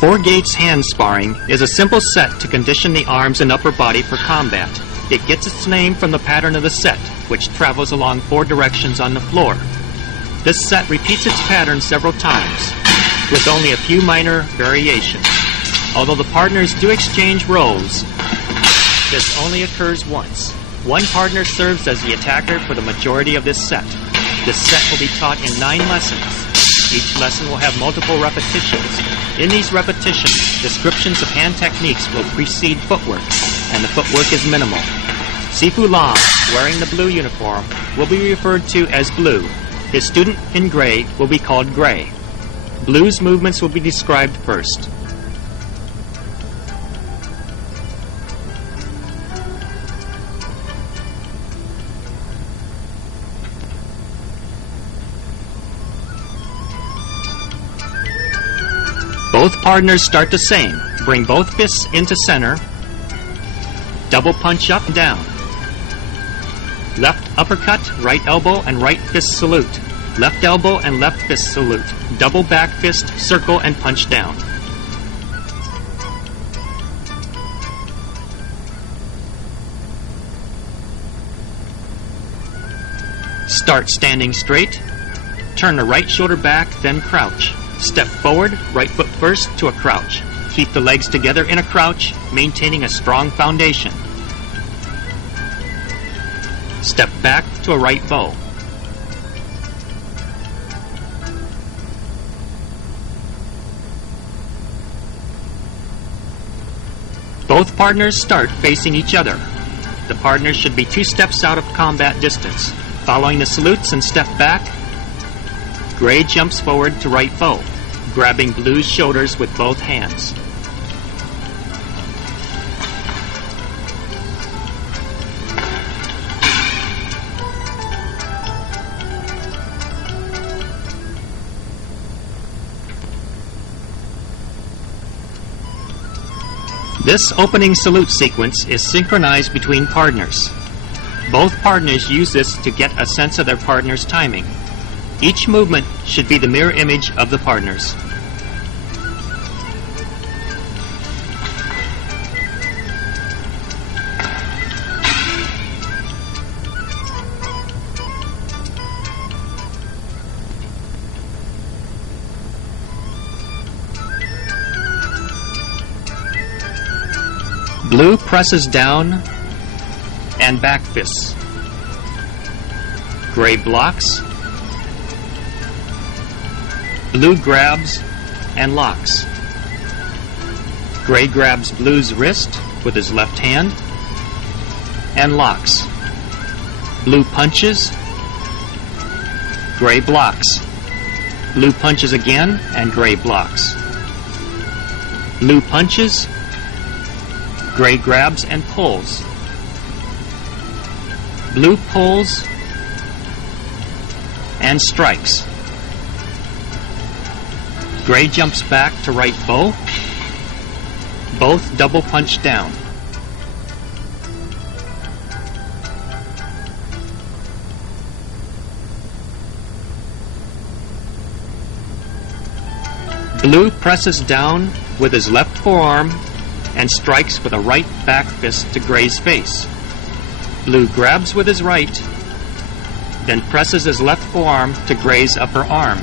Four Gates hand sparring is a simple set to condition the arms and upper body for combat. It gets its name from the pattern of the set, which travels along four directions on the floor. This set repeats its pattern several times, with only a few minor variations. Although the partners do exchange roles, this only occurs once. One partner serves as the attacker for the majority of this set. This set will be taught in 9 lessons. Each lesson will have multiple repetitions. In these repetitions, descriptions of hand techniques will precede footwork, and the footwork is minimal. Sifu Lan, wearing the blue uniform, will be referred to as Blue. His student in gray will be called Gray. Blue's movements will be described first. Both partners start the same. Bring both fists into center. Double punch up and down. Left uppercut, right elbow, and right fist salute. Left elbow and left fist salute. Double back fist, circle, and punch down. Start standing straight. Turn the right shoulder back, then crouch. Step forward, right foot first to a crouch. Keep the legs together in a crouch, maintaining a strong foundation. Step back to a right bow. Both partners start facing each other. The partners should be 2 steps out of combat distance. Following the salutes and step back, Gray jumps forward to right bow, grabbing Blue's shoulders with both hands. This opening salute sequence is synchronized between partners. Both partners use this to get a sense of their partner's timing. Each movement should be the mirror image of the partners. Blue presses down and back fists. Gray blocks. Blue grabs and locks. Gray grabs Blue's wrist with his left hand and locks. Blue punches. Gray blocks. Blue punches again and Gray blocks. Blue punches. Gray grabs and pulls. Blue pulls and strikes. Gray jumps back to right bow. Both double punch down. Blue presses down with his left forearm and strikes with a right back fist to Gray's face. Blue grabs with his right, then presses his left forearm to Gray's upper arm.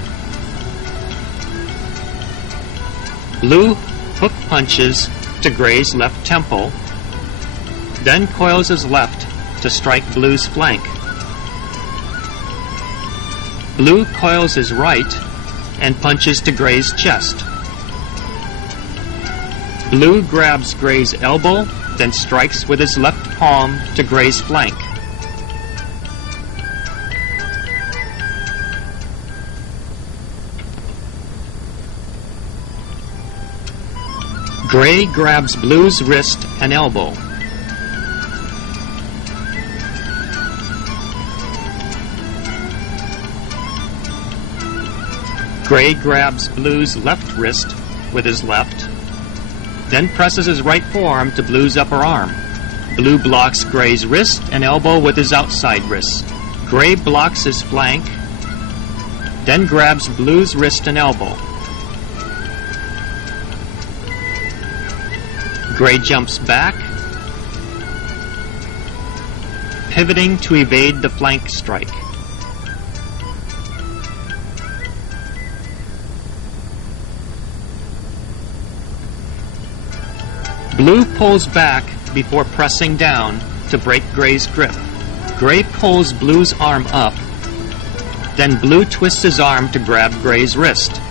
Blue hook punches to Gray's left temple, then coils his left to strike Blue's flank. Blue coils his right and punches to Gray's chest. Blue grabs Gray's elbow, then strikes with his left palm to Gray's flank. Gray grabs Blue's wrist and elbow. Gray grabs Blue's left wrist with his left, then presses his right forearm to Blue's upper arm. Blue blocks Gray's wrist and elbow with his outside wrist. Gray blocks his flank, then grabs Blue's wrist and elbow. Gray jumps back, pivoting to evade the flank strike. Blue pulls back before pressing down to break Gray's grip. Gray pulls Blue's arm up, then Blue twists his arm to grab Gray's wrist.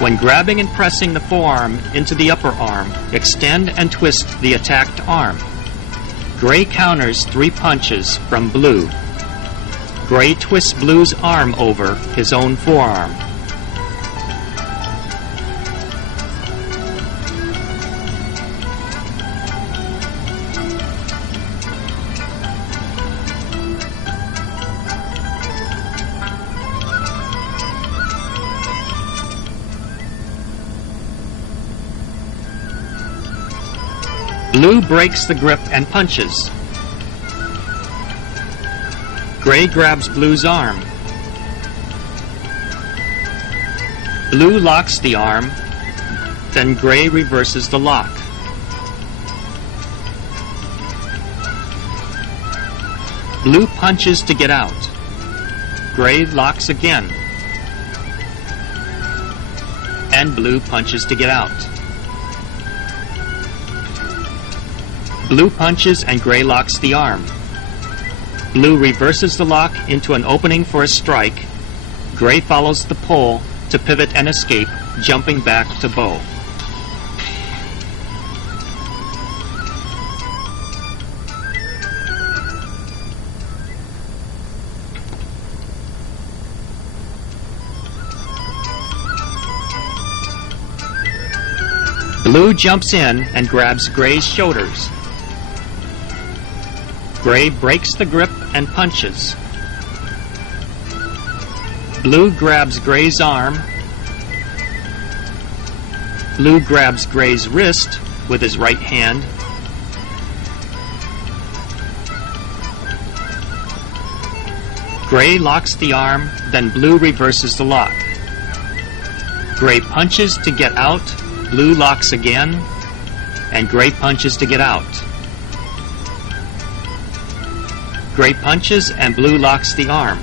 When grabbing and pressing the forearm into the upper arm, extend and twist the attacked arm. Gray counters 3 punches from Blue. Gray twists Blue's arm over his own forearm. Blue breaks the grip and punches. Gray grabs Blue's arm. Blue locks the arm, then Gray reverses the lock. Blue punches to get out. Gray locks again, and Blue punches to get out. Blue punches and Gray locks the arm. Blue reverses the lock into an opening for a strike. Gray follows the pull to pivot and escape, jumping back to bow. Blue jumps in and grabs Gray's shoulders. Gray breaks the grip and punches. Blue grabs Gray's arm. Blue grabs Gray's wrist with his right hand. Gray locks the arm, then Blue reverses the lock. Gray punches to get out, Blue locks again, and Gray punches to get out. Gray punches and Blue locks the arm.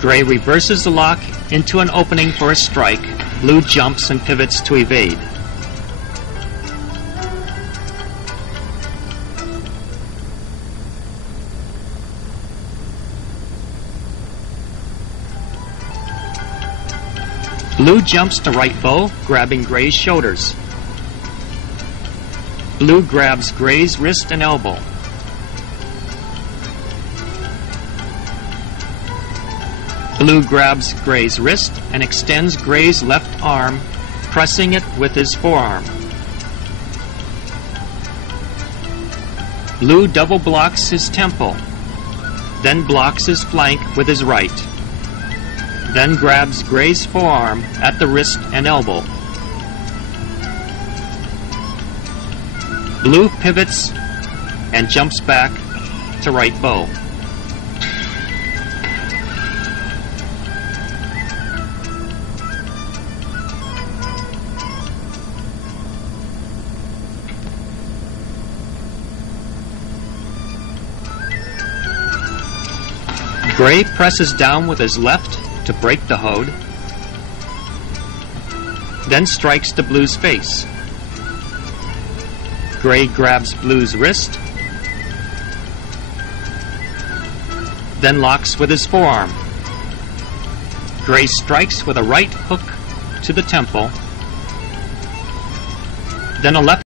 Gray reverses the lock into an opening for a strike. Blue jumps and pivots to evade. Blue jumps to right bow, grabbing Gray's shoulders. Blue grabs Gray's wrist and elbow. Blue grabs Gray's wrist and extends Gray's left arm, pressing it with his forearm. Blue double blocks his temple, then blocks his flank with his right, then grabs Gray's forearm at the wrist and elbow. Blue pivots and jumps back to right bow. Gray presses down with his left to break the hold, then strikes to Blue's face. Gray grabs Blue's wrist, then locks with his forearm. Gray strikes with a right hook to the temple, then a left